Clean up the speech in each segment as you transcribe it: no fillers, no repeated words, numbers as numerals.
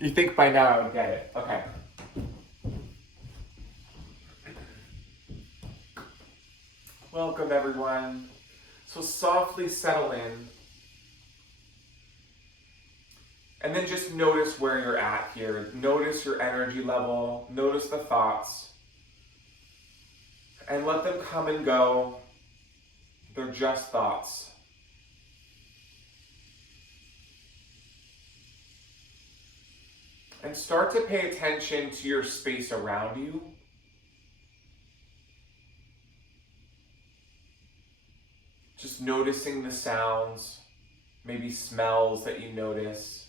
You think by now I would get it. Okay. Welcome, everyone. So softly settle in. And then just notice where you're at here. Notice your energy level. Notice the thoughts. And let them come and go. They're just thoughts. And start to pay attention to your space around you. Just noticing the sounds, maybe smells that you notice.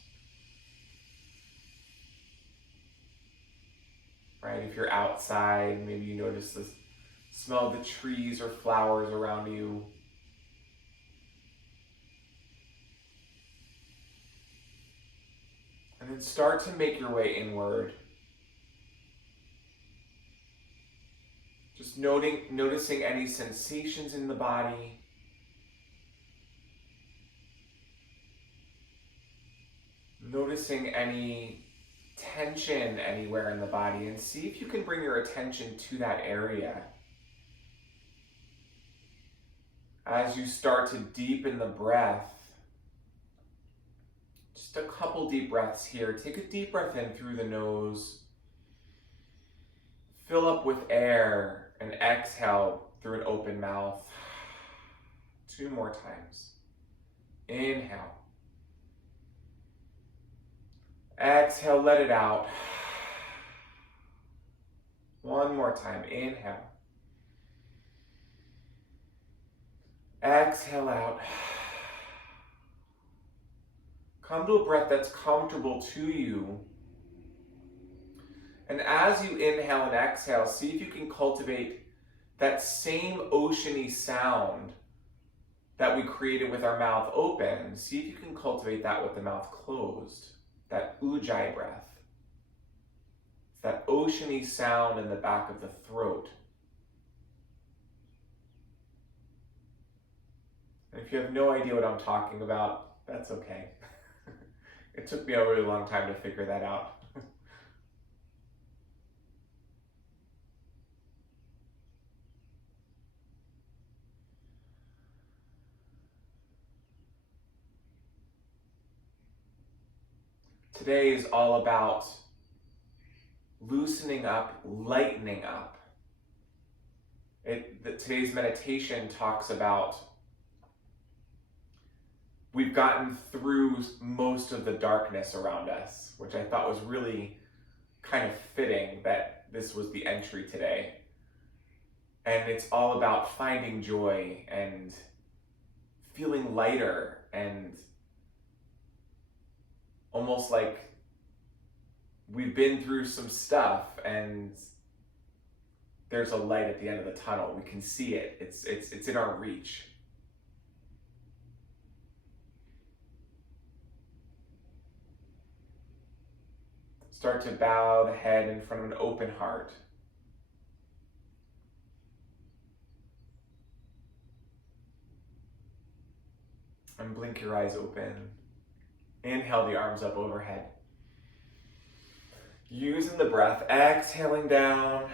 Right? If you're outside, maybe you notice the smell of the trees or flowers around you. And then start to make your way inward. Just noticing any sensations in the body. Noticing any tension anywhere in the body, and see if you can bring your attention to that area. As you start to deepen the breath, just a couple deep breaths here. Take a deep breath in through the nose. Fill up with air and exhale through an open mouth. 2 more times. Inhale. Exhale, let it out. 1 more time. Inhale. Exhale out. Come to a breath that's comfortable to you. And as you inhale and exhale, see if you can cultivate that same oceany sound that we created with our mouth open. See if you can cultivate that with the mouth closed. That ujjayi breath. It's that oceany sound in the back of the throat. And if you have no idea what I'm talking about, that's okay. It took me a really long time to figure that out. Today is all about loosening up, lightening up. Today's meditation talks about we've gotten through most of the darkness around us, which I thought was really kind of fitting that this was the entry today. And it's all about finding joy and feeling lighter and almost like we've been through some stuff and there's a light at the end of the tunnel. We can see it. It's in our reach. Start to bow the head in front of an open heart. And blink your eyes open. Inhale the arms up overhead. Using the breath, exhaling down.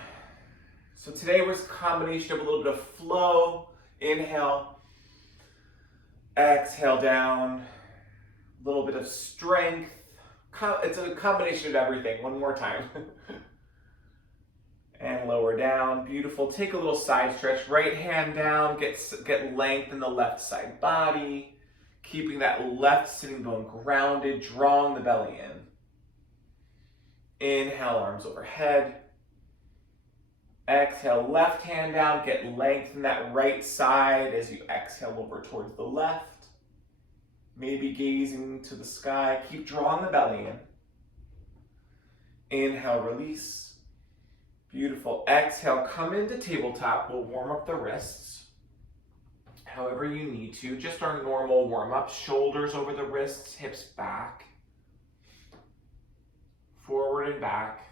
So today was a combination of a little bit of flow. Inhale. Exhale down. A little bit of strength. It's a combination of everything. 1 more time. And lower down. Beautiful. Take a little side stretch. Right hand down. Get length in the left side body. Keeping that left sitting bone grounded, drawing the belly in. Inhale, arms overhead. Exhale, left hand down. Get length in that right side as you exhale over towards the left. Maybe gazing to the sky. Keep drawing the belly in. Inhale, release. Beautiful. Exhale, come into tabletop. We'll warm up the wrists however you need to. Just our normal warm-up. Shoulders over the wrists, hips back. Forward and back.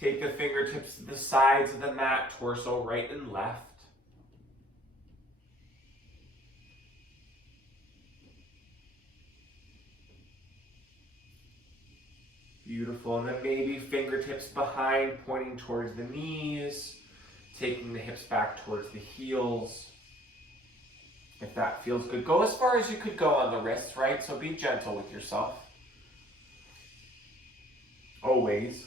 Take the fingertips fingertips to the sides of the mat, torso right and left. Beautiful. And then maybe fingertips behind, pointing towards the knees, taking the hips back towards the heels. If that feels good, go as far as you could go on the wrists, right? So be gentle with yourself. Always.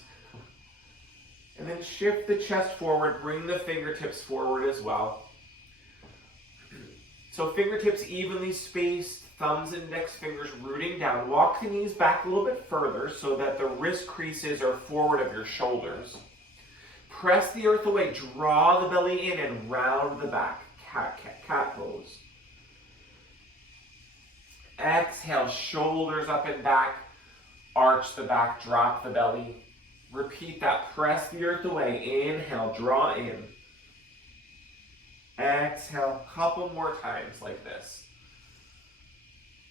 And then shift the chest forward, bring the fingertips forward as well. So fingertips evenly spaced, thumbs and index fingers rooting down. Walk the knees back a little bit further so that the wrist creases are forward of your shoulders. Press the earth away, draw the belly in and round the back. Cat pose. Exhale, shoulders up and back, arch the back, drop the belly. Repeat that, press the earth away, inhale, draw in. Exhale, couple more times like this.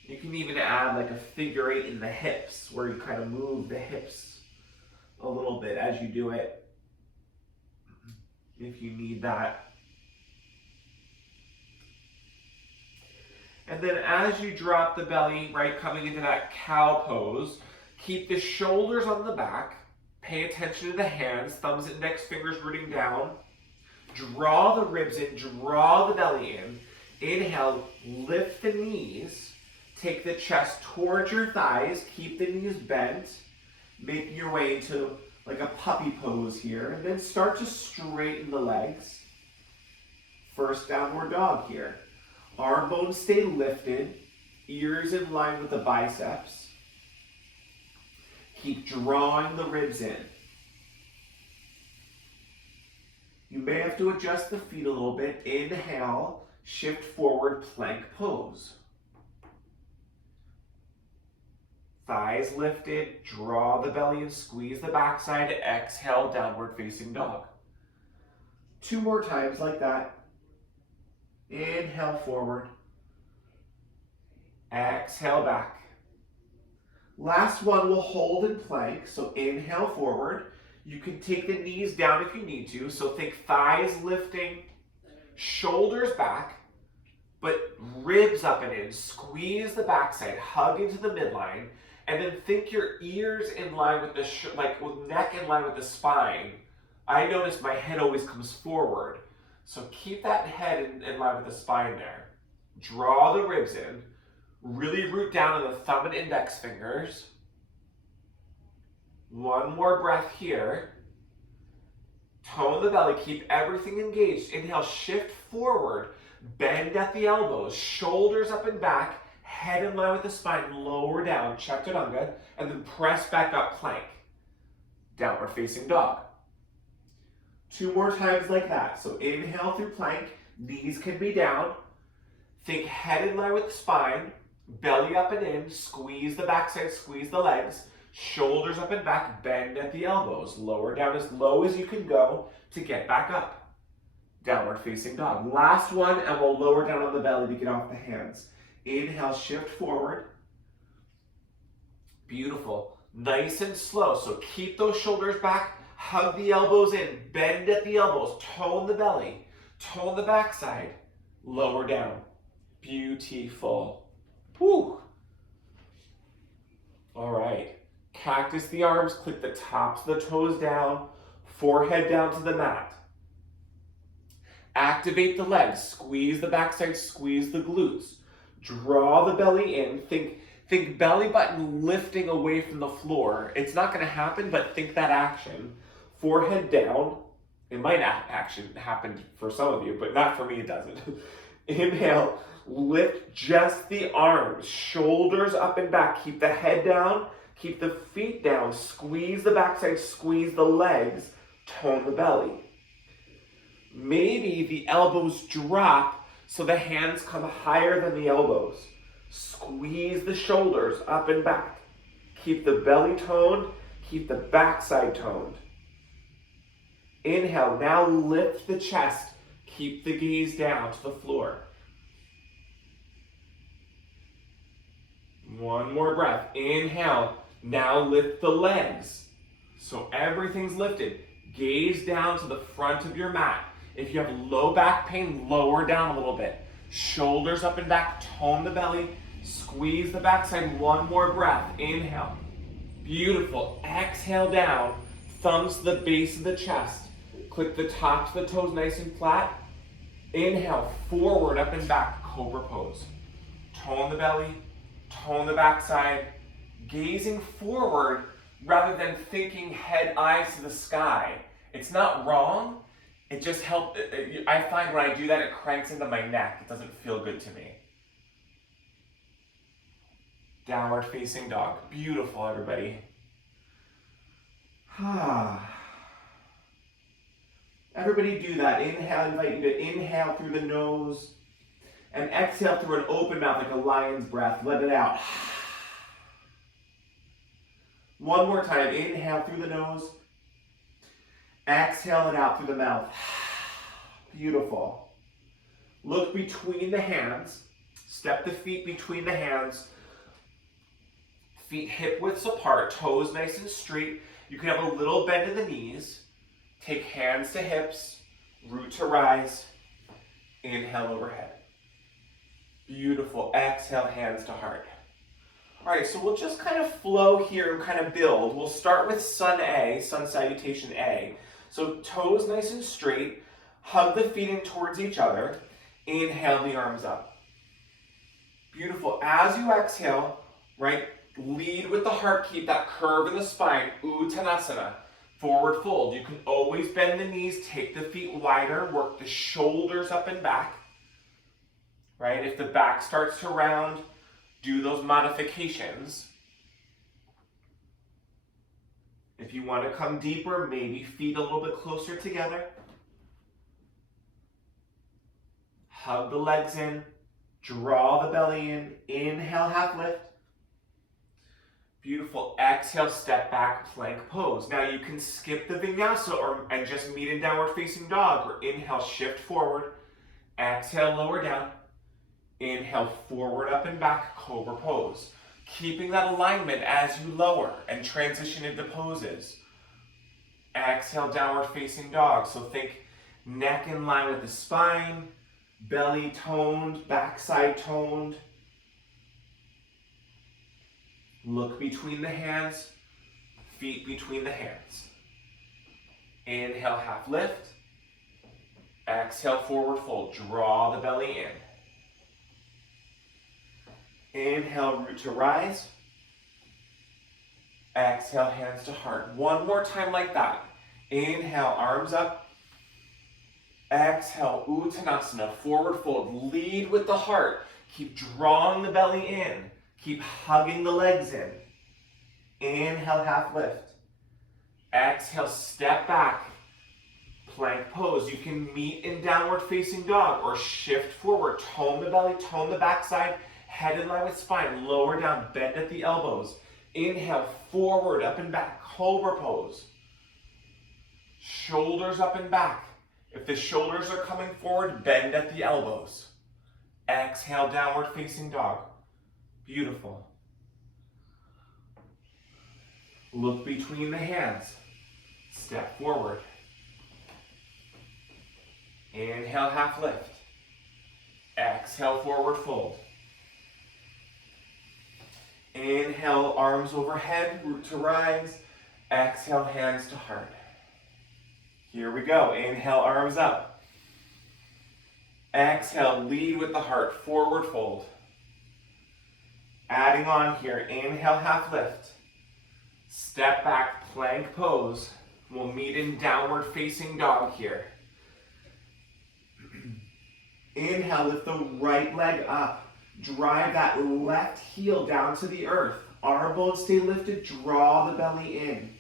You can even add like a figure 8 in the hips, where you kind of move the hips a little bit as you do it, if you need that. And then as you drop the belly, right, coming into that cow pose, keep the shoulders on the back, pay attention to the hands, thumbs and index fingers rooting down. Draw the ribs in, draw the belly in. Inhale, lift the knees. Take the chest towards your thighs. Keep the knees bent. Making your way into like a puppy pose here. And then start to straighten the legs. First downward dog here. Arm bones stay lifted. Ears in line with the biceps. Keep drawing the ribs in. You may have to adjust the feet a little bit. Inhale, shift forward, plank pose. Thighs lifted, draw the belly and squeeze the backside. Exhale, downward facing dog. 2 more times like that. Inhale forward. Exhale back. Last one, we'll hold in plank. So inhale forward. You can take the knees down if you need to. So think thighs lifting, shoulders back, but ribs up and in. Squeeze the backside, hug into the midline, and then think your ears in line with the, with neck in line with the spine. I notice my head always comes forward. So keep that head in line with the spine there. Draw the ribs in. Really root down on the thumb and index fingers. One more breath here. Tone the belly, keep everything engaged. Inhale, shift forward, bend at the elbows, shoulders up and back, head in line with the spine, lower down, chaturanga, and then press back up, plank. Downward facing dog. 2 more times like that. So inhale through plank, knees can be down. Think head in line with the spine, belly up and in, squeeze the backside, squeeze the legs, shoulders up and back, bend at the elbows, lower down as low as you can go to get back up. Downward facing dog. Last one, and we'll lower down on the belly to get off the hands. Inhale, shift forward. Beautiful. Nice and slow. So keep those shoulders back, hug the elbows in, bend at the elbows, tone the belly, tone the backside, lower down. Beautiful. Whew. All right. Cactus the arms, click the tops of the toes down, forehead down to the mat. Activate the legs, squeeze the backside, squeeze the glutes. Draw the belly in, think belly button lifting away from the floor. It's not gonna happen, but think that action. Forehead down. It might actually happen for some of you, but not for me, it doesn't. Inhale, lift just the arms, shoulders up and back. Keep the head down, keep the feet down, squeeze the backside, squeeze the legs, tone the belly. Maybe the elbows drop so the hands come higher than the elbows. Squeeze the shoulders up and back. Keep the belly toned, keep the backside toned. Inhale, now lift the chest, keep the gaze down to the floor. One more breath. Inhale, now lift the legs. So everything's lifted. Gaze down to the front of your mat. If you have low back pain, lower down a little bit. Shoulders up and back, tone the belly. Squeeze the backside, one more breath. Inhale. Beautiful. Exhale down. Thumbs to the base of the chest. Click the tops of the toes nice and flat. Inhale, forward, up and back, cobra pose. Tone the belly, tone the backside, gazing forward rather than thinking head, eyes to the sky. It's not wrong, it just helps. I find when I do that, it cranks into my neck. It doesn't feel good to me. Downward facing dog. Beautiful, everybody. Everybody do that. Inhale, I invite you to inhale through the nose and exhale through an open mouth like a lion's breath. Let it out. One more time. Inhale through the nose. Exhale it out through the mouth. Beautiful. Look between the hands. Step the feet between the hands. Feet hip widths apart. Toes nice and straight. You can have a little bend in the knees. Take hands to hips, root to rise, inhale overhead. Beautiful, exhale, hands to heart. All right, so we'll just kind of flow here and kind of build. We'll start with sun A, sun salutation A. So toes nice and straight, hug the feet in towards each other, inhale the arms up. Beautiful, as you exhale, right, lead with the heart, keep that curve in the spine, Uttanasana. Forward fold. You can always bend the knees, take the feet wider, work the shoulders up and back. Right? If the back starts to round, do those modifications. If you want to come deeper, maybe feet a little bit closer together. Hug the legs in, draw the belly in, inhale, half lift. Beautiful. Exhale, step back, plank pose. Now you can skip the vinyasa and just meet in downward facing dog, or inhale, shift forward. Exhale, lower down. Inhale, forward, up and back, cobra pose. Keeping that alignment as you lower and transition into poses. Exhale, downward facing dog. So think neck in line with the spine, belly toned, backside toned. Look between the hands, feet between the hands. Inhale, half lift. Exhale, forward fold. Draw the belly in. Inhale, root to rise. Exhale, hands to heart. One more time like that. Inhale, arms up. Exhale, Uttanasana, forward fold. Lead with the heart. Keep drawing the belly in. Keep hugging the legs in. Inhale, half lift. Exhale, step back. Plank pose. You can meet in downward facing dog or shift forward. Tone the belly, tone the backside. Head in line with spine. Lower down, bend at the elbows. Inhale, forward, up and back. Cobra pose. Shoulders up and back. If the shoulders are coming forward, bend at the elbows. Exhale, downward facing dog. Beautiful. Look between the hands. Step forward. Inhale, half lift. Exhale, forward fold. Inhale, arms overhead, root to rise. Exhale, hands to heart. Here we go. Inhale, arms up. Exhale, lead with the heart, forward fold. Adding on here, inhale, half lift. Step back, plank pose. We'll meet in downward facing dog here. Inhale, lift the right leg up. Drive that left heel down to the earth. Arm bones stay lifted, draw the belly in.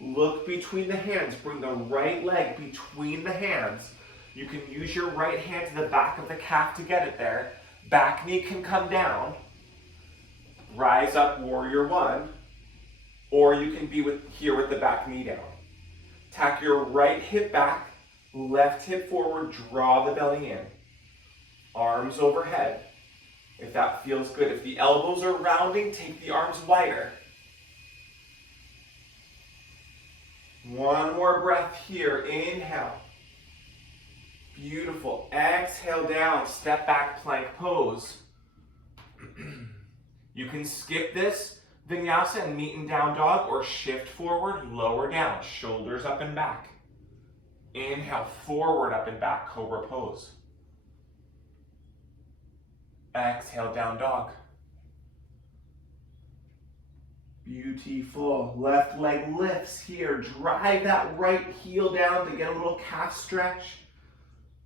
Look between the hands, bring the right leg between the hands. You can use your right hand to the back of the calf to get it there. Back knee can come down. Rise up, warrior one. Or you can be here with the back knee down. Tack your right hip back, left hip forward, draw the belly in. Arms overhead. If that feels good. If the elbows are rounding, take the arms wider. One more breath here. Inhale. Beautiful. Exhale down. Step back plank pose. You can skip this vinyasa and meet in down dog or shift forward, lower down, shoulders up and back. Inhale, forward, up and back, cobra pose. Exhale, down dog. Beautiful. Left leg lifts here. Drive that right heel down to get a little calf stretch.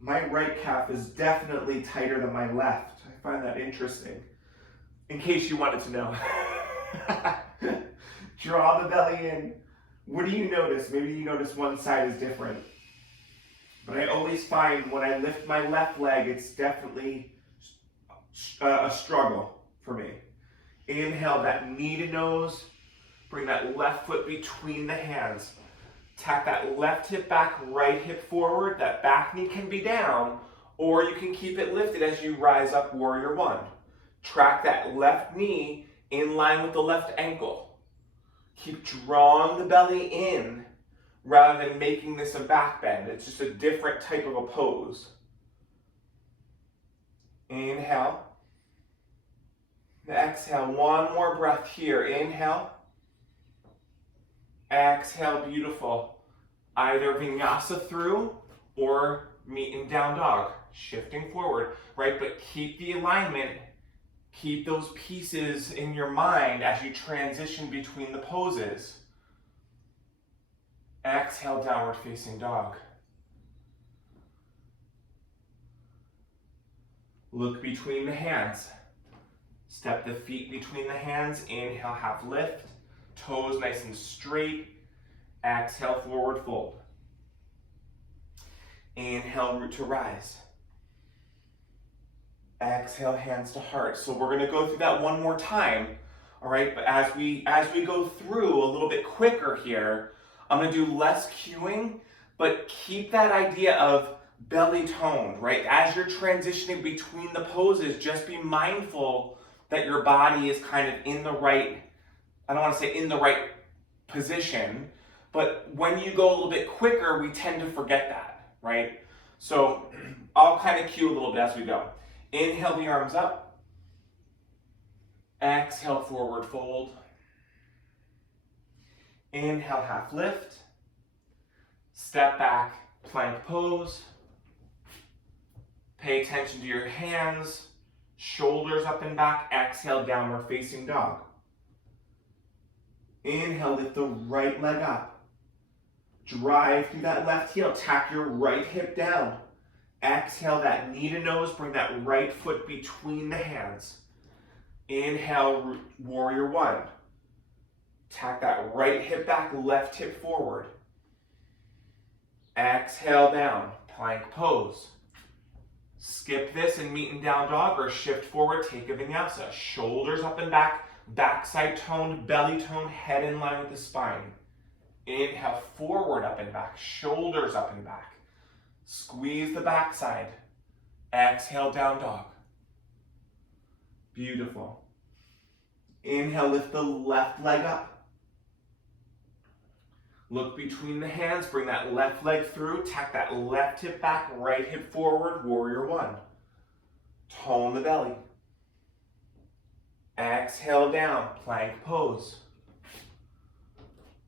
My right calf is definitely tighter than my left. I find that interesting. In case you wanted to know. Draw the belly in. What do you notice? Maybe you notice one side is different. But I always find when I lift my left leg, it's definitely a struggle for me. Inhale that knee to nose. Bring that left foot between the hands. Tack that left hip back, right hip forward. That back knee can be down, or you can keep it lifted as you rise up, warrior one. Track that left knee in line with the left ankle. Keep drawing the belly in rather than making this a back bend. It's just a different type of a pose. Inhale. Exhale, one more breath here. Inhale. Exhale, beautiful. Either vinyasa through or meet in down dog. Shifting forward, right? But keep the alignment. Keep those pieces in your mind as you transition between the poses. Exhale, downward facing dog. Look between the hands. Step the feet between the hands. Inhale, half lift. Toes nice and straight. Exhale, forward fold. Inhale, root to rise. Exhale, hands to heart. So we're going to go through that one more time. All right, but as we go through a little bit quicker here, I'm going to do less cueing, but keep that idea of belly toned, right? As you're transitioning between the poses, just be mindful that your body is kind of in the right, I don't want to say in the right position, but when you go a little bit quicker, we tend to forget that, right? So I'll kind of cue a little bit as we go. Inhale the arms up. Exhale, forward fold. Inhale, half lift. Step back, plank pose. Pay attention to your hands. Shoulders up and back. Exhale, downward facing dog. Inhale, lift the right leg up. Drive through that left heel. Tack your right hip down. Exhale, that knee to nose. Bring that right foot between the hands. Inhale, warrior one. Tack that right hip back, left hip forward. Exhale down, plank pose. Skip this and meet in down dog or shift forward, take a vinyasa. Shoulders up and back, backside toned, belly toned, head in line with the spine. Inhale, forward, up and back, shoulders up and back. Squeeze the backside. Exhale, down dog. Beautiful. Inhale, lift the left leg up. Look between the hands, bring that left leg through, tack that left hip back, right hip forward, warrior one. Tone the belly. Exhale down, plank pose.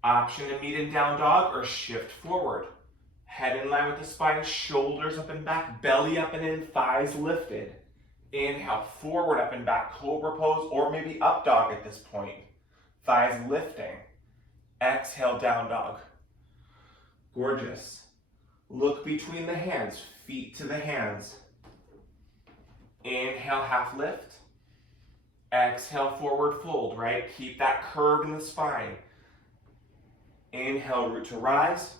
Option to meet in down dog or shift forward. Head in line with the spine, shoulders up and back, belly up and in, thighs lifted. Inhale, forward, up and back, cobra pose, or maybe up dog at this point. Thighs lifting. Exhale, down dog. Gorgeous. Look between the hands, feet to the hands. Inhale, half lift. Exhale, forward fold, right? Keep that curve in the spine. Inhale, root to rise.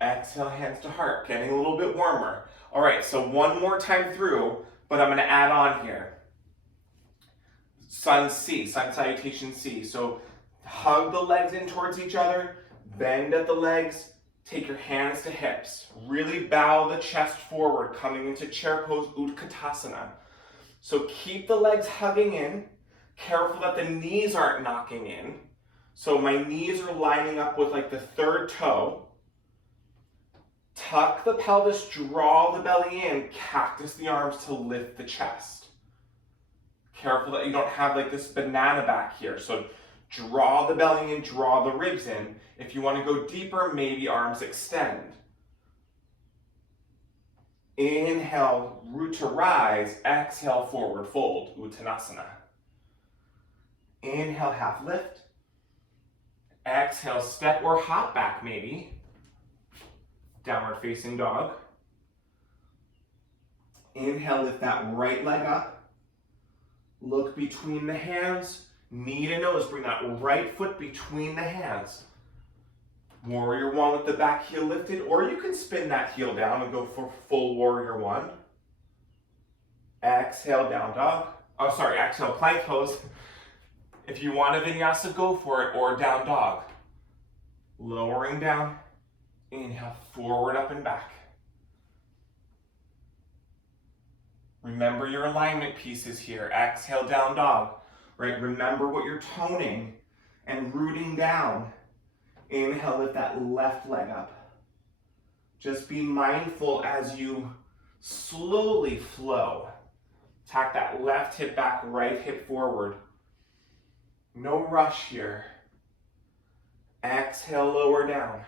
Exhale, hands to heart. Getting a little bit warmer. All right, so one more time through, but I'm going to add on here. Sun C, sun salutation C. So hug the legs in towards each other, bend at the legs, take your hands to hips. Really bow the chest forward, coming into chair pose, Utkatasana. So keep the legs hugging in. Careful that the knees aren't knocking in. So my knees are lining up with like the third toe. Tuck the pelvis, draw the belly in, cactus the arms to lift the chest. Careful that you don't have like this banana back here. So draw the belly in, draw the ribs in. If you want to go deeper, maybe arms extend. Inhale, root to rise. Exhale, forward fold, Uttanasana. Inhale, half lift. Exhale, step or hop back maybe. Downward facing dog. Inhale, lift that right leg up. Look between the hands. Knee to nose, bring that right foot between the hands. Warrior one with the back heel lifted, or you can spin that heel down and go for full warrior one. Exhale, down dog. Oh, sorry, exhale, plank pose. If you want a vinyasa, go for it, or down dog. Lowering down. Inhale, forward, up and back. Remember your alignment pieces here. Exhale, down dog. Right, remember what you're toning and rooting down. Inhale, lift that left leg up. Just be mindful as you slowly flow. Tack that left hip back, right hip forward. No rush here. Exhale, lower down.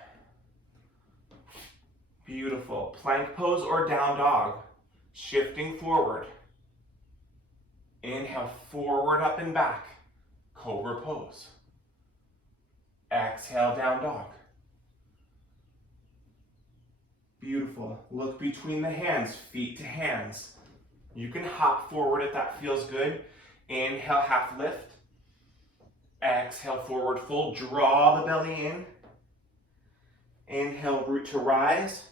Beautiful. Plank pose or down dog. Shifting forward. Inhale, forward, up and back. Cobra pose. Exhale, down dog. Beautiful. Look between the hands, feet to hands. You can hop forward if that feels good. Inhale, half lift. Exhale, forward fold. Draw the belly in. Inhale, root to rise.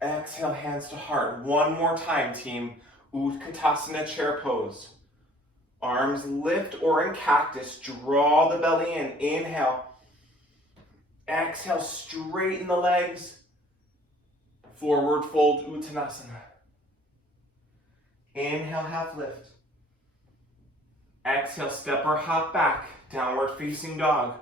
Exhale, hands to heart. One more time, team. Utkatasana, chair pose. Arms lift or in cactus. Draw the belly in. Inhale. Exhale, straighten the legs. Forward fold, Uttanasana. Inhale, half lift. Exhale, step or hop back. Downward facing dog.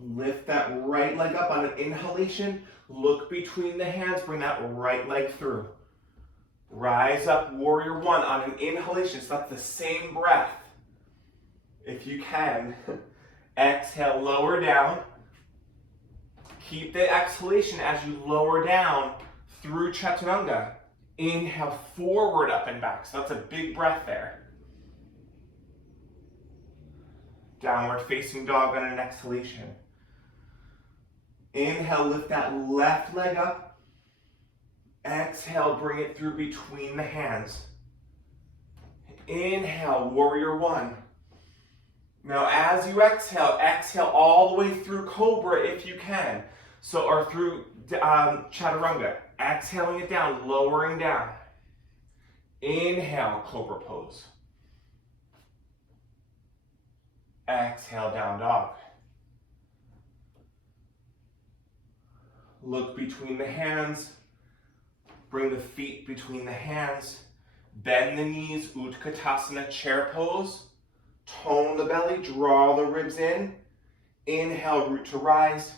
Lift that right leg up on an inhalation. Look between the hands. Bring that right leg through. Rise up, warrior one on an inhalation. So that's the same breath. If you can. Exhale, lower down. Keep the exhalation as you lower down through Chaturanga. Inhale, forward, up and back. So that's a big breath there. Downward facing dog on an exhalation. Inhale, lift that left leg up. Exhale, bring it through between the hands. Inhale, warrior one. Now as you exhale, exhale all the way through Cobra if you can. So, or through Chaturanga. Exhaling it down, lowering down. Inhale, Cobra pose. Exhale, down dog. Look between the hands. Bring the feet between the hands. Bend the knees, Utkatasana, chair pose. Tone the belly, draw the ribs in. Inhale, root to rise.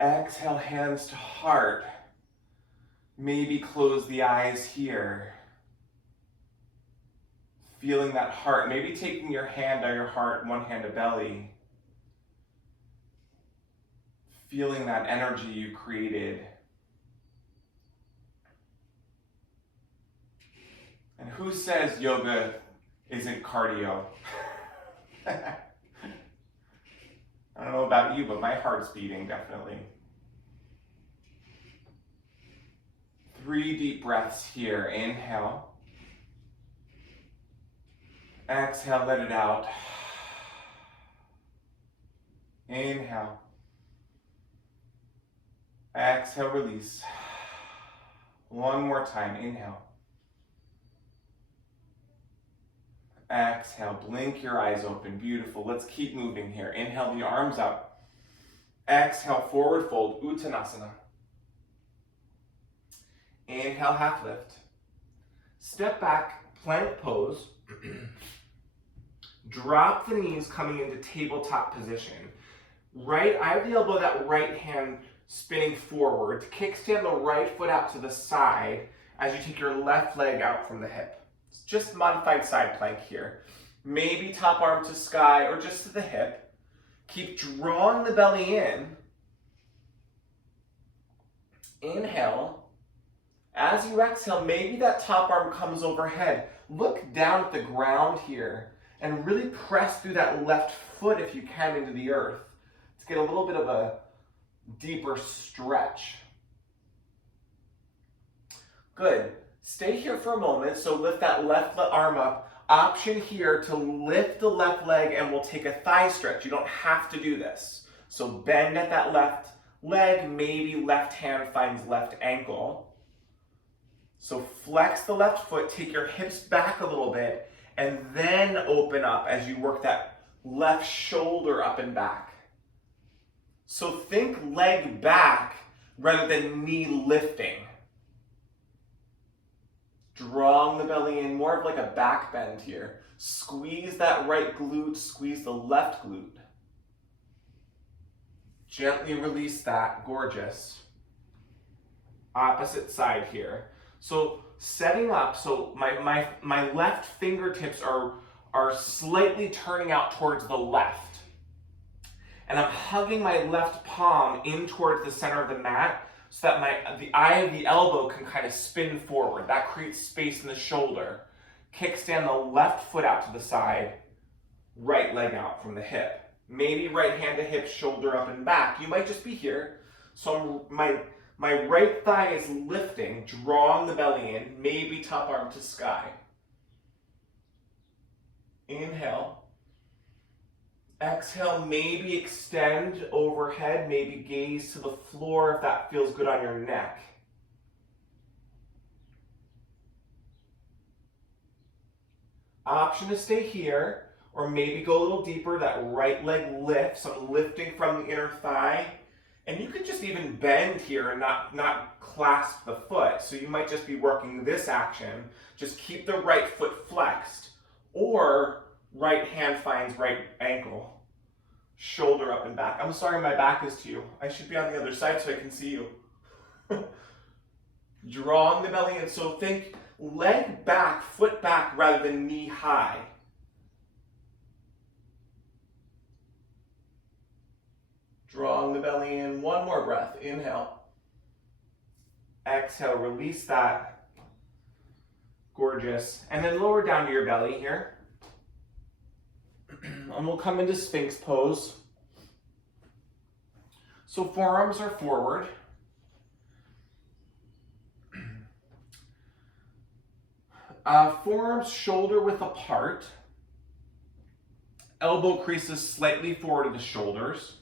Exhale, hands to heart. Maybe close the eyes here. Feeling that heart. Maybe taking your hand on your heart, one hand to belly. Feeling that energy you created. And who says yoga isn't cardio? I don't know about you, but my heart's beating, definitely. 3 deep breaths here. Inhale. Exhale, let it out. Inhale. Exhale, release. One more time. Inhale. Exhale, blink your eyes open. Beautiful. Let's keep moving here. Inhale the arms up. Exhale, forward fold, Uttanasana. Inhale, half lift. Step back, plank pose. Drop the knees coming into tabletop position. Right, I have the elbow, that right hand spinning forward. Kickstand the right foot out to the side as you take your left leg out from the hip. It's just modified side plank here. Maybe top arm to sky or just to the hip. Keep drawing the belly in. Inhale. As you exhale, maybe that top arm comes overhead. Look down at the ground here and really press through that left foot if you can into the earth to get a little bit of a deeper stretch. Good. Stay here for a moment. So lift that left arm up. Option here to lift the left leg and we'll take a thigh stretch. You don't have to do this. So bend at that left leg, maybe left hand finds left ankle. So flex the left foot, take your hips back a little bit, and then open up as you work that left shoulder up and back. So think leg back rather than knee lifting. Drawing the belly in, more of like a back bend here. Squeeze that right glute, squeeze the left glute. Gently release that, gorgeous. Opposite side here. So setting up, so my left fingertips are slightly turning out towards the left. And I'm hugging my left palm in towards the center of the mat so that the eye of the elbow can kind of spin forward. That creates space in the shoulder. Kickstand the left foot out to the side, right leg out from the hip. Maybe right hand to hip, shoulder up and back. You might just be here. So my right thigh is lifting, drawing the belly in, maybe top arm to sky. Inhale. Exhale, maybe extend overhead, maybe gaze to the floor if that feels good on your neck. Option to stay here, or maybe go a little deeper, that right leg lifts. I'm lifting from the inner thigh. And you could just even bend here and not clasp the foot. So you might just be working this action. Just keep the right foot flexed. Or right hand finds right ankle. Shoulder up and back. I'm sorry my back is to you. I should be on the other side so I can see you. Drawing the belly in. So think leg back, foot back rather than knee high. Drawing the belly in, one more breath, inhale. Exhale, release that. Gorgeous. And then lower down to your belly here. And we'll come into Sphinx pose. So forearms are forward. Forearms shoulder width apart. Elbow creases slightly forward of the shoulders.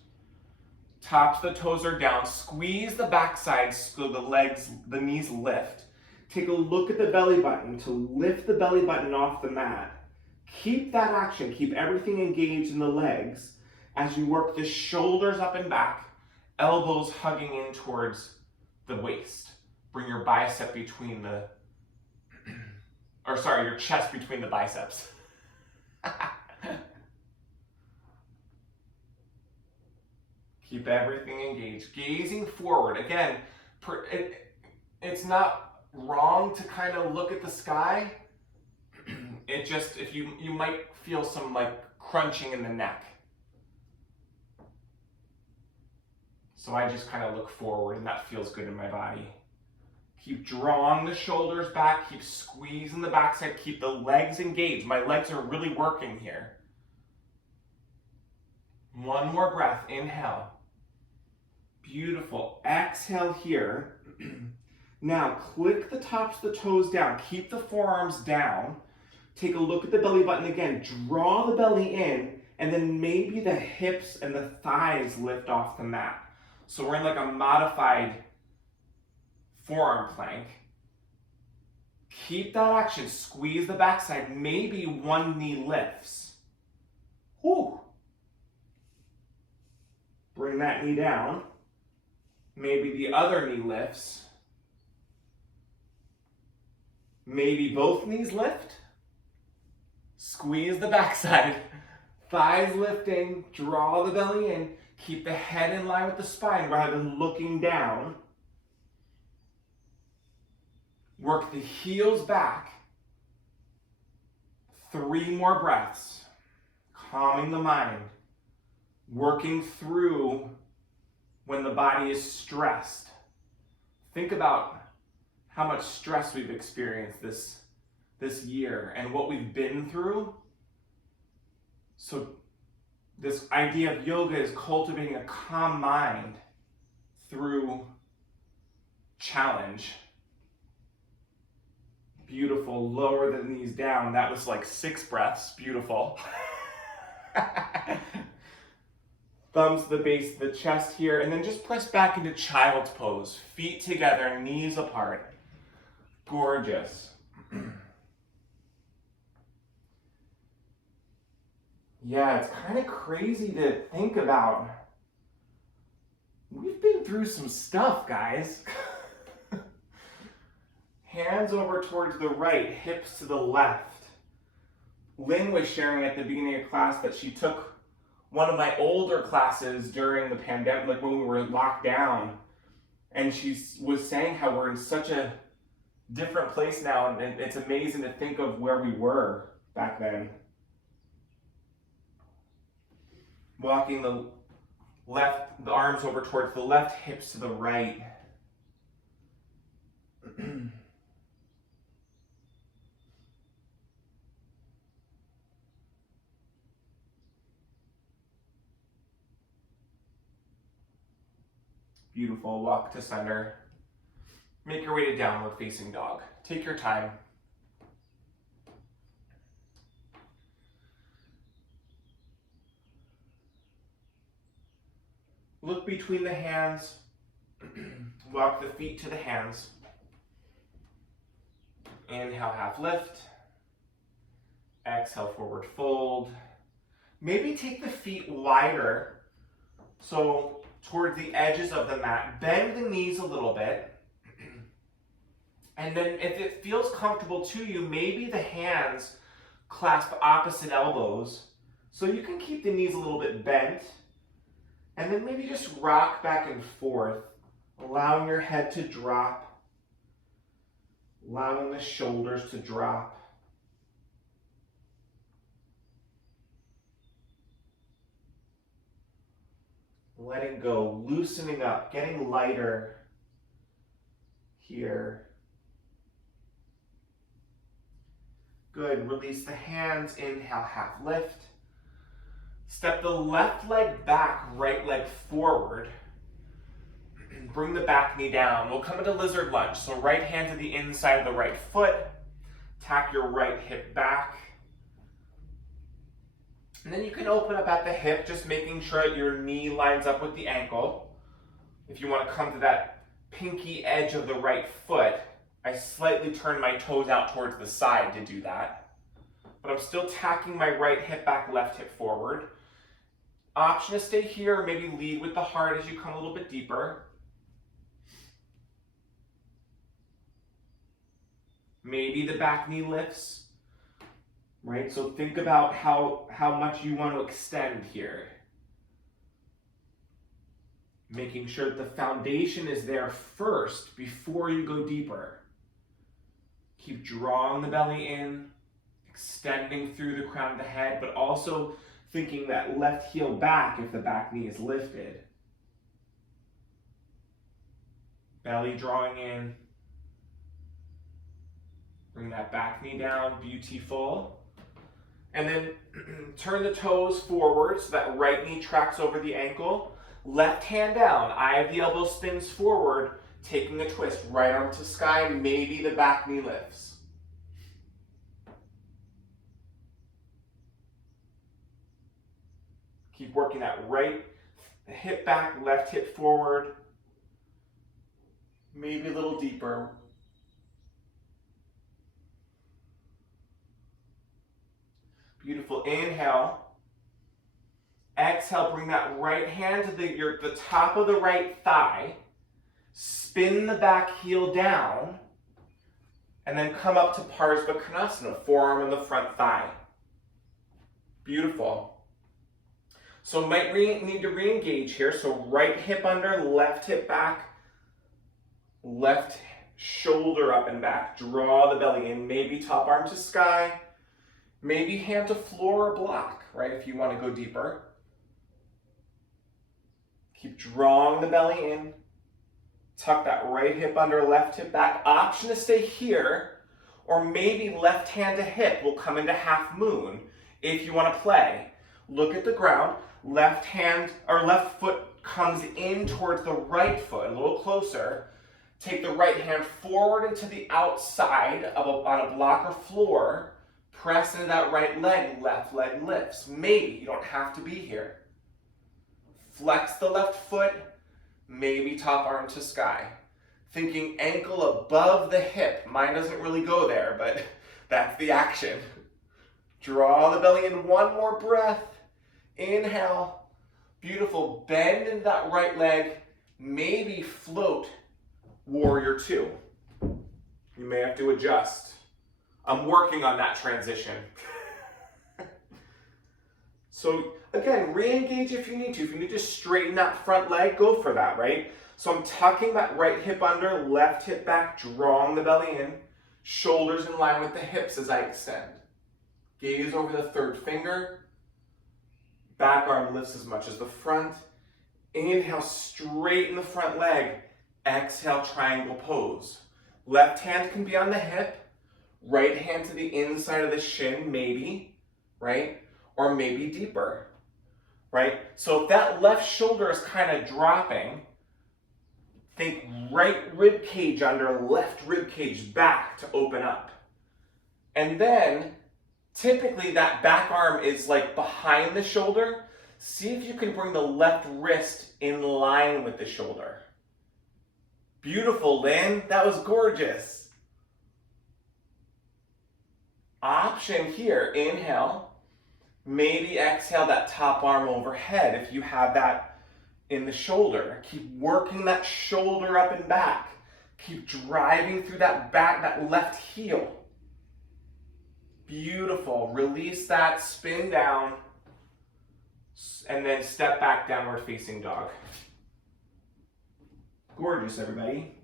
Tops of the toes are down. Squeeze the backside so the knees lift. Take a look at the belly button to lift the belly button off the mat. Keep that action. Keep everything engaged in the legs as you work the shoulders up and back, elbows hugging in towards the waist. Bring your bicep between your chest between the biceps. Keep everything engaged. Gazing forward. Again, it's not wrong to kind of look at the sky. It just, if you might feel some like crunching in the neck. So I just kind of look forward and that feels good in my body. Keep drawing the shoulders back. Keep squeezing the backside. Keep the legs engaged. My legs are really working here. One more breath. Inhale. Beautiful. Exhale here. Now click the tops of the toes down. Keep the forearms down. Take a look at the belly button again. Draw the belly in, and then maybe the hips and the thighs lift off the mat. So we're in like a modified forearm plank. Keep that action. Squeeze the backside. Maybe one knee lifts. Whew. Bring that knee down. Maybe the other knee lifts. Maybe both knees lift. Squeeze the backside. Thighs lifting, draw the belly in. Keep the head in line with the spine rather than looking down. Work the heels back. 3 more breaths. Calming the mind. Working through when the body is stressed. Think about how much stress we've experienced this year and what we've been through. So this idea of yoga is cultivating a calm mind through challenge. Beautiful. Lower the knees down. That was like 6 breaths. Beautiful. Thumbs to the base of the chest here, and then just press back into child's pose. Feet together, knees apart. Gorgeous. Yeah, it's kind of crazy to think about. We've been through some stuff, guys. Hands over towards the right, hips to the left. Lynn was sharing at the beginning of class that she took one of my older classes during the pandemic, like when we were locked down, and she was saying how we're in such a different place now, and it's amazing to think of where we were back then. Walking the arms over towards the left, hips to the right. Beautiful. Walk to center. Make your way to downward facing dog. Take your time. Look between the hands. Walk the feet to the hands. Inhale, half lift. Exhale, forward fold. Maybe take the feet wider, so toward the edges of the mat. Bend the knees a little bit. And then if it feels comfortable to you, maybe the hands clasp opposite elbows, so you can keep the knees a little bit bent. And then maybe just rock back and forth, allowing your head to drop, allowing the shoulders to drop. Letting go, loosening up, getting lighter here. Good, release the hands, inhale, half lift. Step the left leg back, right leg forward. Bring the back knee down. We'll come into lizard lunge. So right hand to the inside of the right foot. Tack your right hip back. And then you can open up at the hip, just making sure that your knee lines up with the ankle. If you want to come to that pinky edge of the right foot, I slightly turn my toes out towards the side to do that. But I'm still tacking my right hip back, left hip forward. Option to stay here, or maybe lead with the heart as you come a little bit deeper. Maybe the back knee lifts. Right, so think about how much you want to extend here. Making sure that the foundation is there first before you go deeper. Keep drawing the belly in, extending through the crown of the head, but also thinking that left heel back if the back knee is lifted. Belly drawing in. Bring that back knee down, beautiful. And then turn the toes forward so that right knee tracks over the ankle. Left hand down, eye of the elbow spins forward, taking a twist. Right arm to sky, maybe the back knee lifts. Keep working that right hip back, left hip forward. Maybe a little deeper. Beautiful. Inhale. Exhale, bring that right hand to the top of the right thigh. Spin the back heel down. And then come up to Parsva Konasana, forearm on the front thigh. Beautiful. So might need to re-engage here. So right hip under, left hip back, left shoulder up and back. Draw the belly in, maybe top arm to sky, maybe hand to floor or block, right, if you want to go deeper. Keep drawing the belly in. Tuck that right hip under, left hip back. Option to stay here, or maybe left hand to hip will come into half moon if you want to play. Look at the ground. Left hand or left foot comes in towards the right foot, a little closer. Take the right hand forward into the outside on a block or floor. Press into that right leg, left leg lifts. Maybe, you don't have to be here. Flex the left foot, maybe top arm to sky. Thinking ankle above the hip. Mine doesn't really go there, but that's the action. Draw the belly in, one more breath. Inhale. Beautiful. Bend into that right leg. Maybe float warrior two. You may have to adjust. I'm working on that transition. So again, re-engage if you need to. If you need to straighten that front leg, go for that, right? So I'm tucking that right hip under, left hip back, drawing the belly in, shoulders in line with the hips as I extend. Gaze over the third finger. Back arm lifts as much as the front. Inhale, straighten the front leg. Exhale, triangle pose. Left hand can be on the hip. Right hand to the inside of the shin, maybe, right? Or maybe deeper, right? So if that left shoulder is kind of dropping, think right rib cage under, left rib cage back to open up. And then typically that back arm is like behind the shoulder. See if you can bring the left wrist in line with the shoulder. Beautiful, Lynn. That was gorgeous. Option here, inhale. Maybe exhale that top arm overhead if you have that in the shoulder. Keep working that shoulder up and back. Keep driving through that back, that left heel. Beautiful. Release that, spin down, and then step back, downward facing dog. Gorgeous, everybody.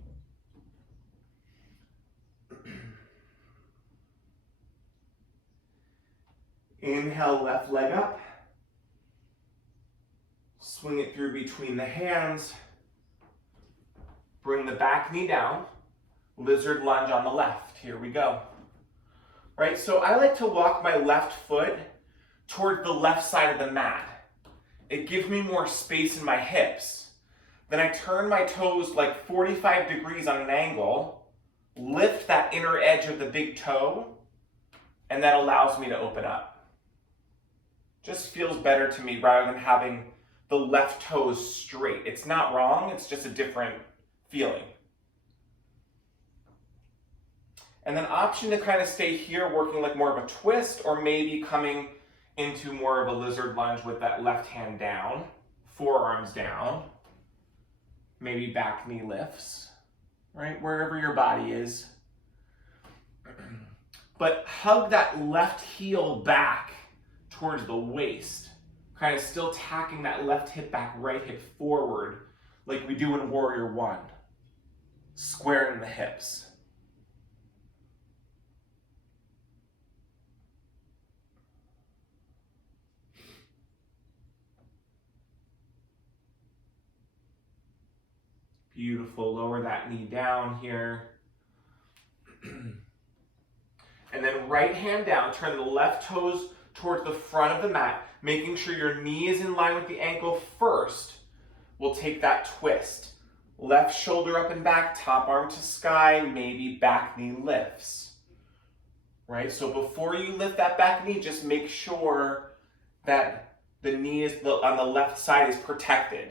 Inhale, left leg up. Swing it through between the hands. Bring the back knee down. Lizard lunge on the left. Here we go. Right, so I like to walk my left foot toward the left side of the mat. It gives me more space in my hips. Then I turn my toes like 45 degrees on an angle, lift that inner edge of the big toe, and that allows me to open up. Just feels better to me rather than having the left toes straight. It's not wrong, it's just a different feeling. And then option to kind of stay here working like more of a twist, or maybe coming into more of a lizard lunge with that left hand down, forearms down, maybe back knee lifts, right? Wherever your body is. But hug that left heel back towards the waist, kind of still tacking that left hip back, right hip forward, like we do in Warrior One. Squaring the hips. Beautiful. Lower that knee down here. And then right hand down, turn the left toes towards the front of the mat, making sure your knee is in line with the ankle first. We'll take that twist. Left shoulder up and back, top arm to sky, maybe back knee lifts. Right? So before you lift that back knee, just make sure that the knee is on the left side is protected.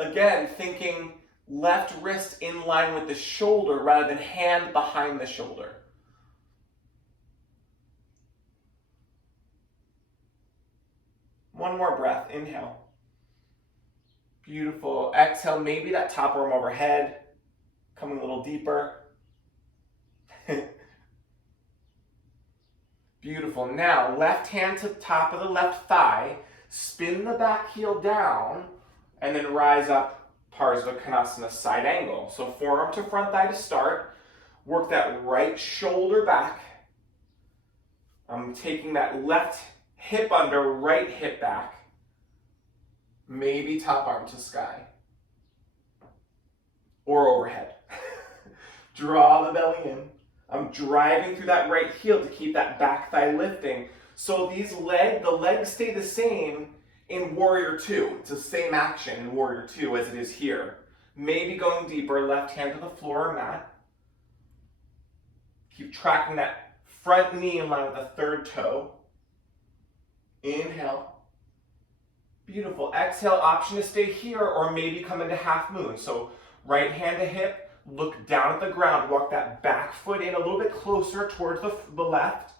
Again, thinking left wrist in line with the shoulder rather than hand behind the shoulder. One more breath, inhale. Beautiful. Exhale, maybe that top arm overhead, coming a little deeper. Beautiful. Now, left hand to the top of the left thigh, spin the back heel down, and then rise up Parsvakonasana side angle. So forearm to front thigh to start. Work that right shoulder back. I'm taking that left hip under, right hip back. Maybe top arm to sky. Or overhead. Draw the belly in. I'm driving through that right heel to keep that back thigh lifting. So the legs stay the same in Warrior Two. It's the same action in Warrior Two as it is here. Maybe going deeper, left hand to the floor or mat. Keep tracking that front knee in line with the third toe. Inhale. Beautiful. Exhale, option to stay here or maybe come into half moon. So right hand to hip. Look down at the ground, walk that back foot in a little bit closer towards the left,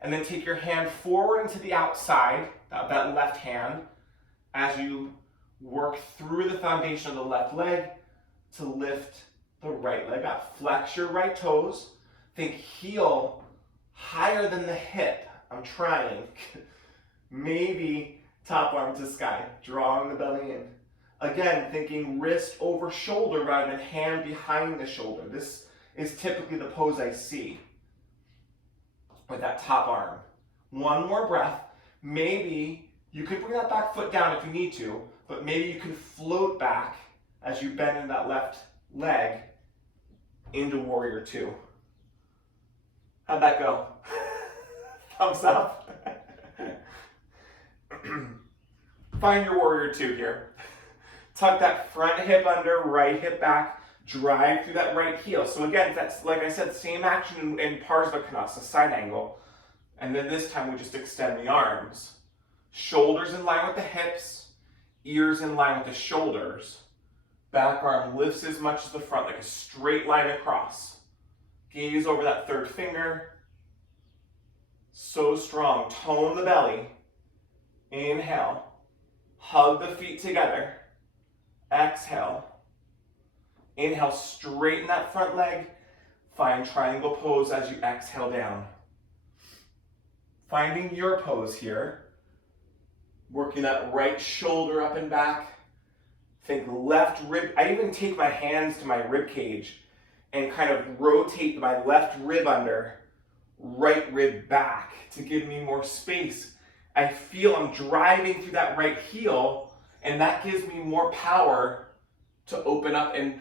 and then take your hand forward and to the outside, that left hand, as you work through the foundation of the left leg to lift the right leg up. Flex your right toes, think heel higher than the hip. I'm trying. Maybe top arm to sky, drawing the belly in. Again, thinking wrist over shoulder rather than hand behind the shoulder. This is typically the pose I see with that top arm. One more breath. Maybe you could bring that back foot down if you need to, but maybe you can float back as you bend in that left leg into Warrior Two. How'd that go? Thumbs up. Find your Warrior Two here. Tuck that front hip under, right hip back, drive through that right heel. So again, that's, like I said, same action in Parsvakonasana, side angle. And then this time we just extend the arms. Shoulders in line with the hips, ears in line with the shoulders. Back arm lifts as much as the front, like a straight line across. Gaze over that third finger. So strong. Tone the belly. Inhale. Hug the feet together. Exhale. Inhale, straighten that front leg. Find triangle pose as you exhale down. Finding your pose here. Working that right shoulder up and back. Think left rib. I even take my hands to my rib cage and kind of rotate my left rib under, right rib back to give me more space. I feel I'm driving through that right heel, and that gives me more power to open up and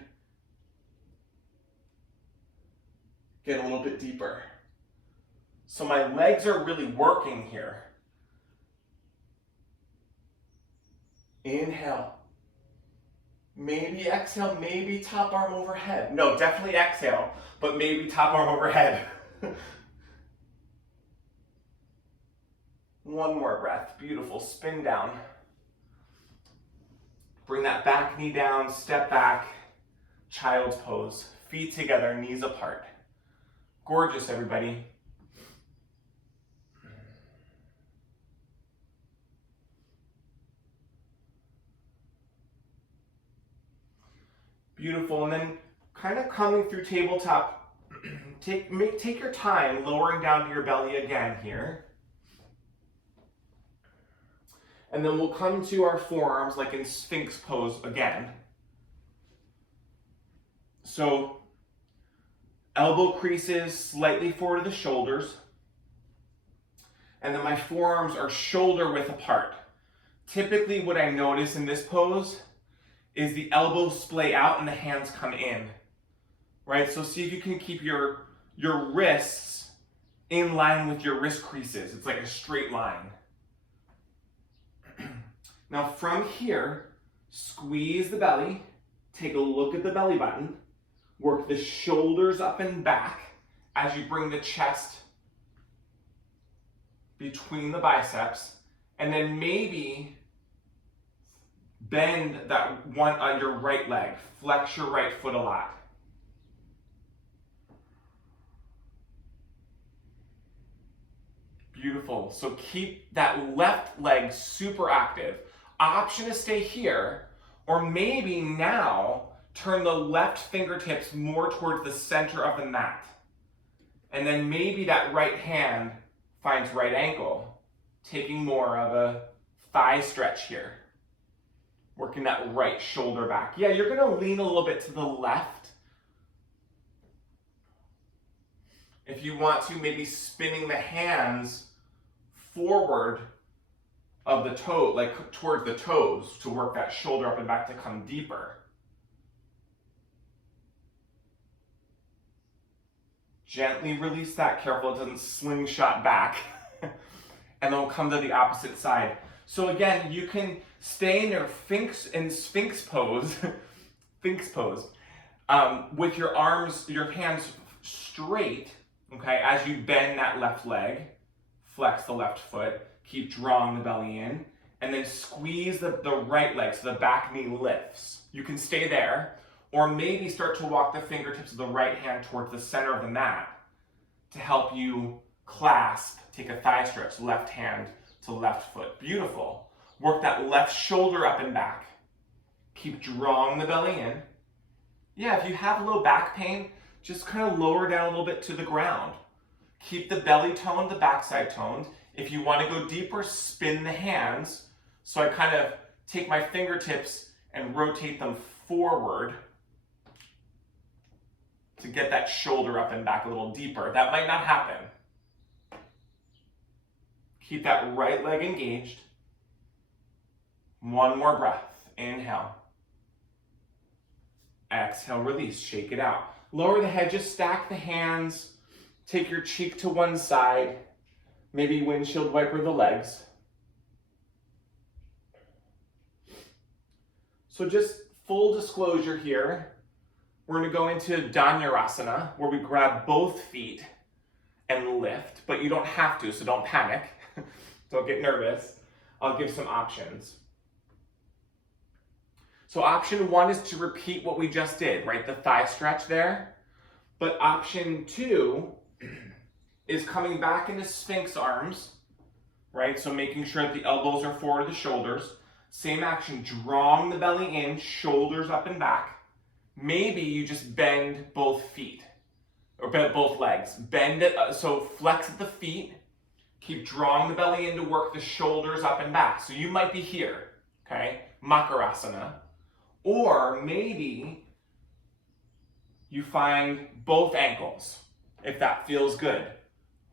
get a little bit deeper. So my legs are really working here. Inhale. Maybe exhale, maybe top arm overhead. No, definitely exhale, but maybe top arm overhead. One more breath. Beautiful. Spin down. Bring that back knee down, step back, child's pose. Feet together, knees apart. Gorgeous, everybody. Beautiful, and then kind of coming through tabletop, take your time lowering down to your belly again here. And then we'll come to our forearms like in Sphinx pose again. So elbow creases slightly forward of the shoulders. And then my forearms are shoulder width apart. Typically what I notice in this pose is the elbows splay out and the hands come in. Right? So see if you can keep your wrists in line with your wrist creases. It's like a straight line. Now from here, squeeze the belly, take a look at the belly button, work the shoulders up and back as you bring the chest between the biceps, and then maybe bend that one on your right leg, flex your right foot a lot. Beautiful. So keep that left leg super active. Option to stay here, or maybe now turn the left fingertips more towards the center of the mat. And then maybe that right hand finds right ankle, taking more of a thigh stretch here. Working that right shoulder back. Yeah, you're gonna lean a little bit to the left. If you want to, maybe spinning the hands forward of the toe, like towards the toes, to work that shoulder up and back to come deeper. Gently release that, careful it doesn't slingshot back. And then we'll come to the opposite side. So again, you can stay in your sphinx pose, sphinx pose, with your arms, your hands straight, okay, as you bend that left leg, flex the left foot, keep drawing the belly in, and then squeeze the right leg so the back knee lifts. You can stay there, or maybe start to walk the fingertips of the right hand towards the center of the mat to help you clasp, take a thigh stretch, left hand to left foot. Beautiful. Work that left shoulder up and back. Keep drawing the belly in. Yeah, if you have low back pain, just kind of lower down a little bit to the ground. Keep the belly toned, the backside toned. If you want to go deeper, spin the hands. So I kind of take my fingertips and rotate them forward to get that shoulder up and back a little deeper. That might not happen. Keep that right leg engaged. One more breath. Inhale. Exhale, release, shake it out. Lower the head, just stack the hands. Take your cheek to one side. Maybe windshield wiper the legs. So just full disclosure here, we're going to go into Dhanurasana, where we grab both feet and lift, but you don't have to, so don't panic. Don't get nervous. I'll give some options. So option one is to repeat what we just did, right? The thigh stretch there. But option two is coming back into Sphinx arms, right? So making sure that the elbows are forward of the shoulders. Same action, drawing the belly in, shoulders up and back. Maybe you just bend both feet, or bend both legs. Bend it, so flex at the feet. Keep drawing the belly in to work the shoulders up and back. So you might be here, okay? Makarasana. Or maybe you find both ankles, if that feels good.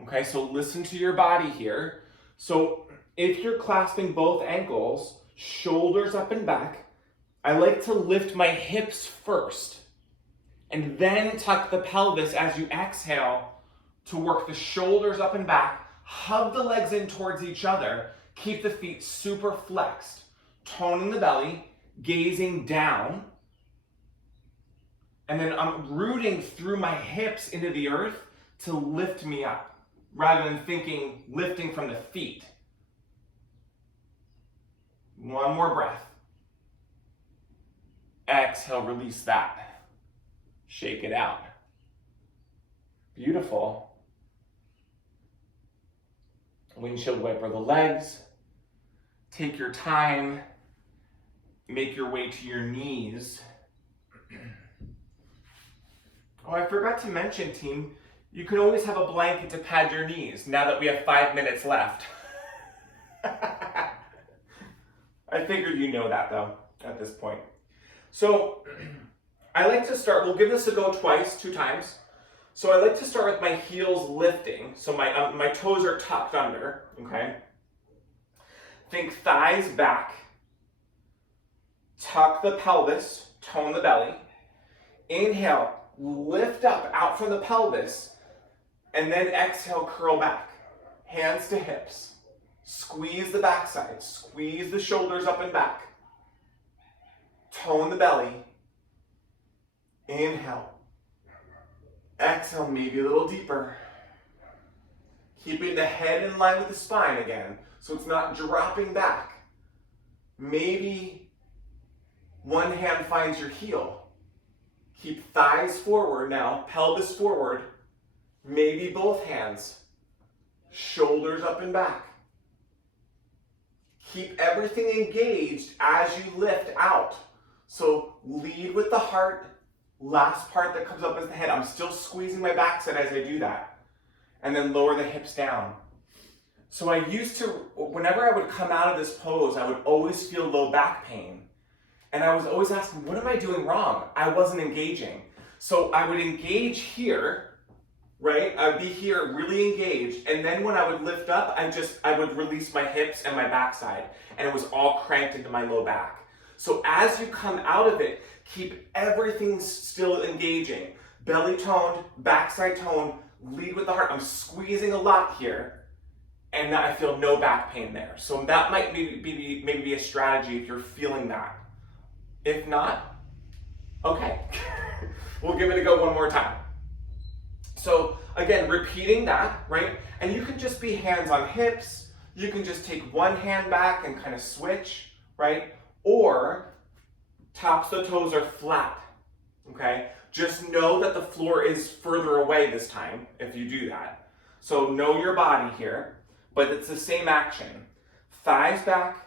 Okay, so listen to your body here. So if you're clasping both ankles, shoulders up and back, I like to lift my hips first and then tuck the pelvis as you exhale to work the shoulders up and back. Hug the legs in towards each other. Keep the feet super flexed. Toning the belly, gazing down. And then I'm rooting through my hips into the earth to lift me up, rather than thinking lifting from the feet. One more breath. Exhale, release that. Shake it out. Beautiful. Windshield wiper the legs. Take your time. Make your way to your knees. Oh, I forgot to mention, team, you can always have a blanket to pad your knees now that we have 5 minutes left. I figured you know that though, at this point. So, I like to start, we'll give this a go twice, 2 times. So I like to start with my heels lifting. So my toes are tucked under, okay? Think thighs back. Tuck the pelvis, tone the belly. Inhale, lift up out from the pelvis. And then exhale, curl back. Hands to hips. Squeeze the backside. Squeeze the shoulders up and back. Tone the belly. Inhale. Exhale, maybe a little deeper. Keeping the head in line with the spine again, so it's not dropping back. Maybe one hand finds your heel. Keep thighs forward now, pelvis forward. Maybe both hands. Shoulders up and back. Keep everything engaged as you lift out. So lead with the heart. Last part that comes up is the head. I'm still squeezing my backside as I do that. And then lower the hips down. So I used to, whenever I would come out of this pose, I would always feel low back pain. And I was always asking, what am I doing wrong? I wasn't engaging. So I would engage here, right? I'd be here really engaged. And then when I would lift up, I would release my hips and my backside. And it was all cranked into my low back. So as you come out of it, keep everything still engaging. Belly toned, backside toned, lead with the heart. I'm squeezing a lot here. And I feel no back pain there. So that might maybe be a strategy if you're feeling that. If not, okay. We'll give it a go one more time. So again, repeating that, right? And you can just be hands on hips. You can just take one hand back and kind of switch, right? Or tops of the toes are flat, okay? Just know that the floor is further away this time if you do that. So know your body here. But it's the same action. Thighs back,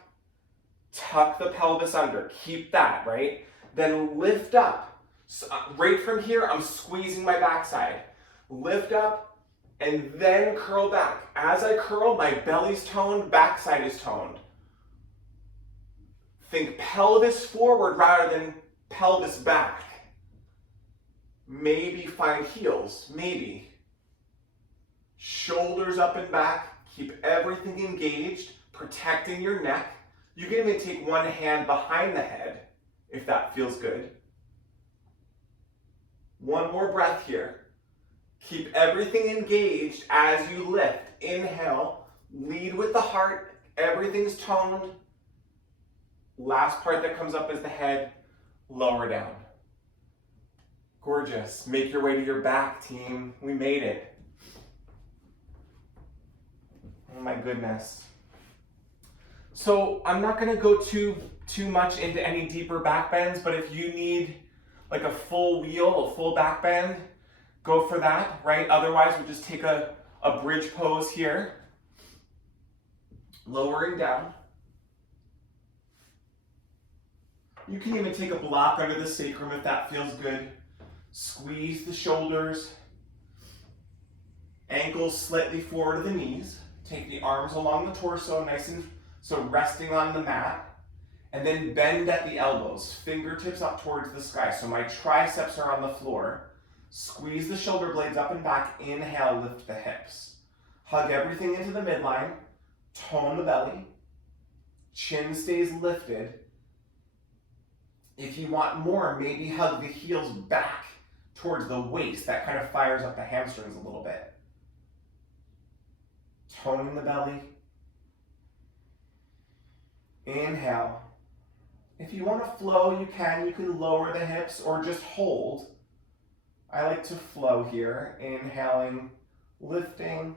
tuck the pelvis under, keep that, right? Then lift up. So, right from here, I'm squeezing my backside. Lift up, and then curl back. As I curl, my belly's toned, backside is toned. Think pelvis forward rather than pelvis back. Maybe find heels, maybe. Shoulders up and back. Keep everything engaged, protecting your neck. You can even take one hand behind the head if that feels good. One more breath here. Keep everything engaged as you lift. Inhale, lead with the heart. Everything's toned. Last part that comes up is the head, lower down. Gorgeous. Make your way to your back, team. We made it. Oh my goodness. So I'm not going to go too much into any deeper back bends, but if you need like a full wheel, a full back bend, go for that, right? Otherwise, we'll just take a bridge pose here. Lowering down. You can even take a block under the sacrum if that feels good. Squeeze the shoulders. Ankles slightly forward of the knees. Take the arms along the torso, nice and so resting on the mat. And then bend at the elbows, fingertips up towards the sky. So my triceps are on the floor. Squeeze the shoulder blades up and back. Inhale, lift the hips. Hug everything into the midline. Tone the belly. Chin stays lifted. If you want more, maybe hug the heels back towards the waist. That kind of fires up the hamstrings a little bit. Toning the belly. Inhale. If you want to flow, you can lower the hips or just hold. I like to flow here. Inhaling, lifting,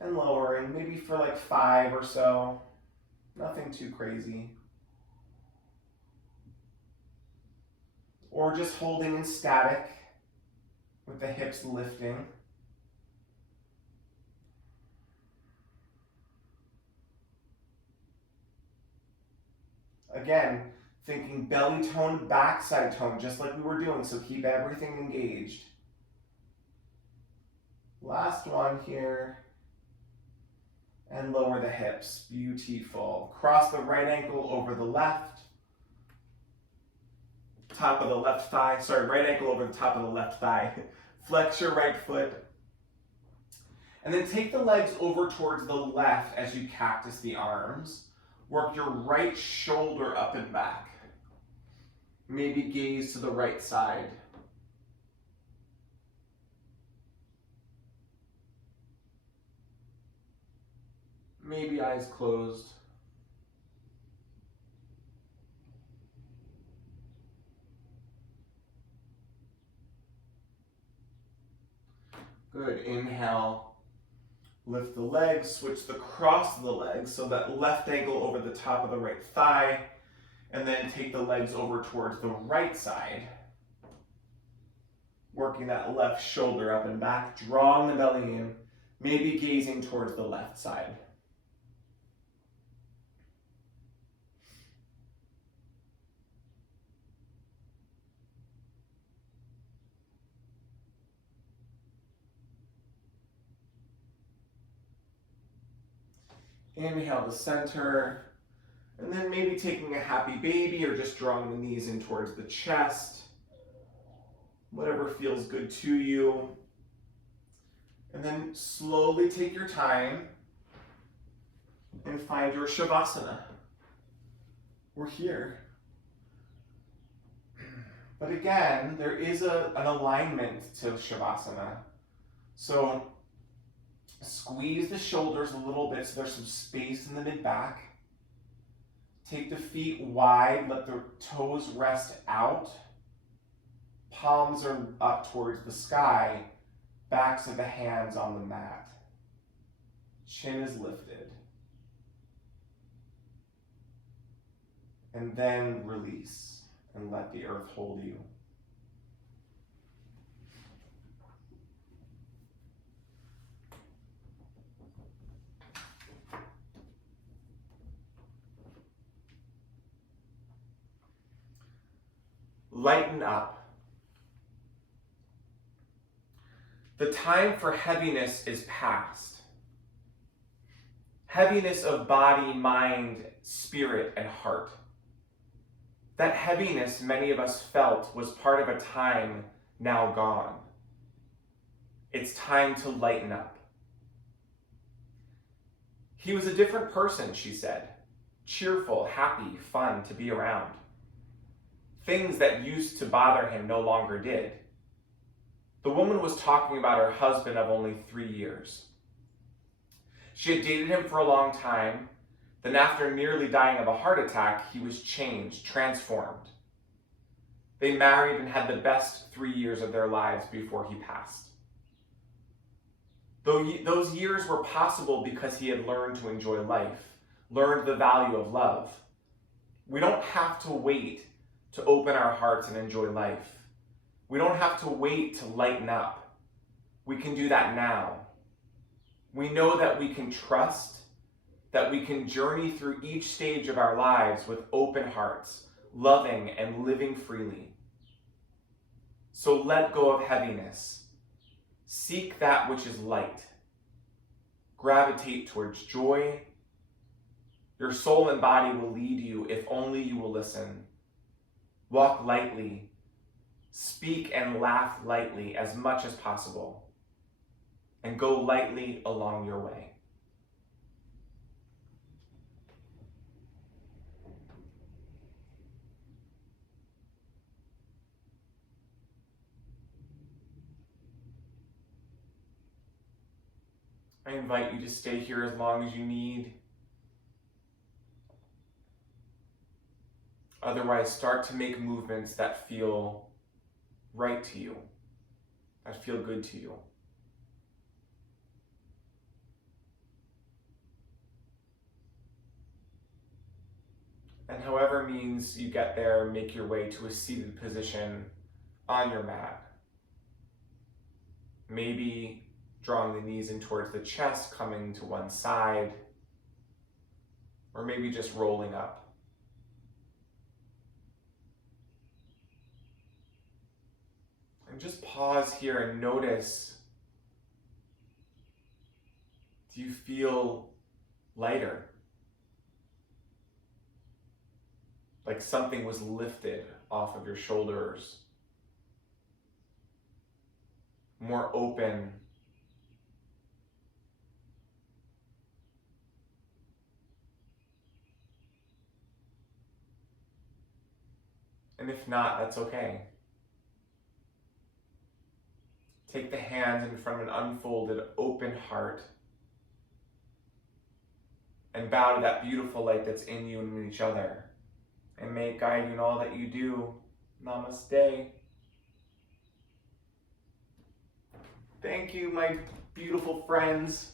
and lowering, maybe for like 5 or so. Nothing too crazy. Or just holding in static with the hips lifting. Again, thinking belly tone, backside tone, just like we were doing, so keep everything engaged. Last one here. And lower the hips. Beautiful. Cross the right ankle over the left. Top of the left thigh. Sorry, right ankle over the top of the left thigh. Flex your right foot. And then take the legs over towards the left as you cactus the arms. Work your right shoulder up and back. Maybe gaze to the right side. Maybe eyes closed. Good. Inhale. Lift the legs, switch the cross of the legs, so that left ankle over the top of the right thigh, and then take the legs over towards the right side. Working that left shoulder up and back, drawing the belly in, maybe gazing towards the left side. Inhale to center. And then maybe taking a happy baby or just drawing the knees in towards the chest. Whatever feels good to you. And then slowly take your time and find your Shavasana. We're here. But again, there is an alignment to Shavasana. So squeeze the shoulders a little bit so there's some space in the mid-back. Take the feet wide, let the toes rest out. Palms are up towards the sky, backs of the hands on the mat. Chin is lifted. And then release and let the earth hold you. Lighten up. The time for heaviness is past. Heaviness of body, mind, spirit, and heart. That heaviness many of us felt was part of a time now gone. It's time to lighten up. He was a different person, she said. Cheerful, happy, fun to be around. Things that used to bother him no longer did. The woman was talking about her husband of only 3 years. She had dated him for a long time. Then after nearly dying of a heart attack, he was changed, transformed. They married and had the best 3 years of their lives before he passed. Those years were possible because he had learned to enjoy life, learned the value of love. We don't have to wait to open our hearts and enjoy life. We don't have to wait to lighten up. We can do that now. We know that we can trust, that we can journey through each stage of our lives with open hearts, loving and living freely. So let go of heaviness. Seek that which is light. Gravitate towards joy. Your soul and body will lead you if only you will listen. Walk lightly. Speak and laugh lightly as much as possible. And go lightly along your way. I invite you to stay here as long as you need. Otherwise, start to make movements that feel right to you, that feel good to you. And however means you get there, make your way to a seated position on your mat. Maybe drawing the knees in towards the chest, coming to one side, or maybe just rolling up. And just pause here and notice, do you feel lighter? Like something was lifted off of your shoulders, more open. And if not, that's okay. Take the hands in front of an unfolded, open heart and bow to that beautiful light that's in you and in each other. And may it guide you in all that you do. Namaste. Thank you, my beautiful friends.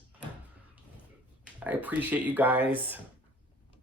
I appreciate you guys.